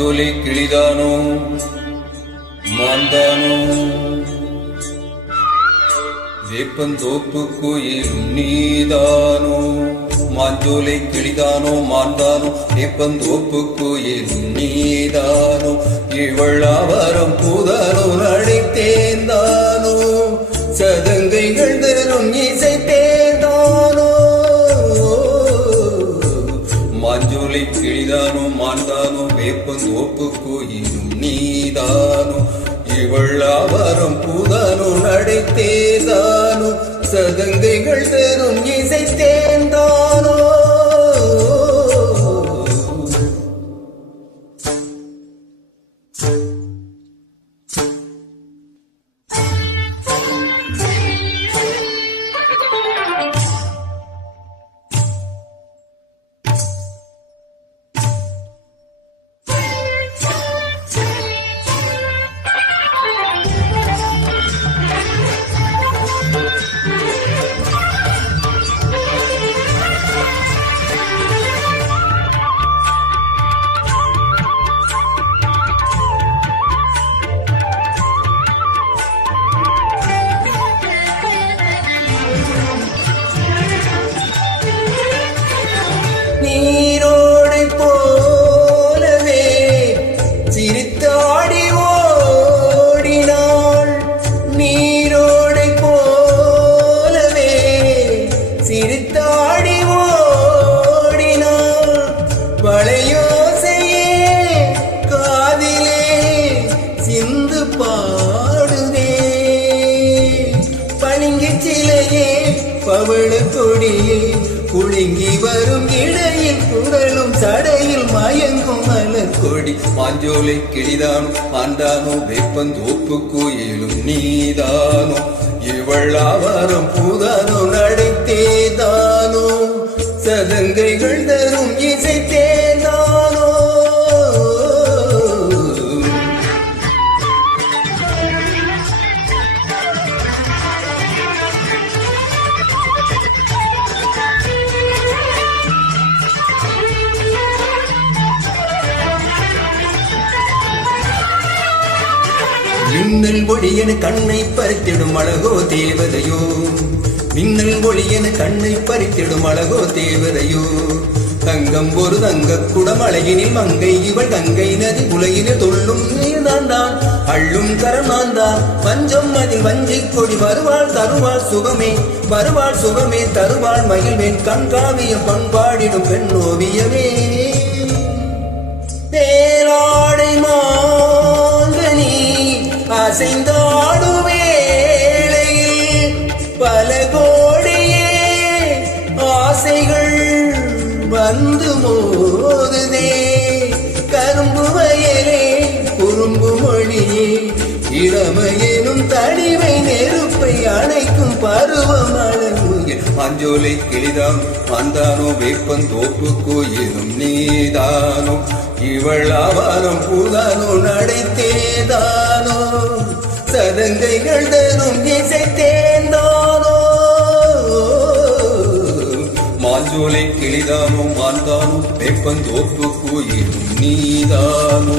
மாஞ்சோலை கிளிதானோ மாந்தானோ வேப்பந்தோப்பு கோயிலும் நீதானோ மாஞ்சோலை கிளிதானோ மாந்தானோ வேப்பந்தோப்பு கோயிலும் நீதானோ இவளாவரம் பூதானோ நடைத்தேந்தானோ சதங்கைகள் தரும் இசை தேர்ந்தானோ மாஞ்சோலை கிளிதானோ மாந்தானோ வேப்பந்தோப்பு கோயிலும் நீதானோ இவளாவரம் பூதானோ நடைத்தேதானோ சதங்கைகள் தரும் இசை தேர்ந்தானோ நீரோடை போலவே சிரித்தாடி ஓடினாள் நீரோடை போலவே சிரித்தாடி ஓடினாள் வளையோசையே காதிலே சிந்து பாடுதே பளிங்கு சிலையே பவள கொடியே குலுங்கி வரும் இடையில் குரலும் சடையில் மயங்கும் மலர் கொடி மாஞ்சோலை கிளிதானோ மாந்தானோ வேப்பந்தோப்பு கோயிலும் நீதானோ இவளாவரம் பூதானோ நடைத்தேதானோ சதங்கைகள் தரும் இசை தேர்ந்தானோ மின்னல் ஒளியன கண்ணை பறித்திடும் அழகோ தேவதையோ மின்னல் ஒளியன கண்ணை பறித்திடும் அழகோ தேவதையோ தங்கம் ஒரு தங்க குடமலையினில் மங்கை இவள் கங்கை நதி உலகினில் தொல்லும் நீர்தான் அள்ளும் கரம் நான்தான் பஞ்சம் அதில் வஞ்சி கொடி வருவாள் தருவாள் சுகமே வருவாள் சுகமே தருவாள் மகிழ்வேன் கண்காவியம் பண்பாடிடும் பெண்ணோவியமே தேராடை மாங்கனி அசைந்தாடும் வேளையில் பல கோடியே ஆசைகள் வந்து மோதுதே கரும்பு வயலே குறும்பு மொழியே இளமையேனும் தனிமை நெருப்பை அணைக்கும் பருவமலர் மாஞ்சோலை கிளிதான் மாந்தானோ வேப்பந்தோப்பு கோயிலும் நீதானோ இவளாவரம் பூதானோ நடைத்தேதானோ சதங்கைகள் தரும் இசை தேர்ந்தானோ மாஞ்சோலை கிளிதானோ மாந்தானோ வேப்பந்தோப்பு கோயிலும் நீதானோ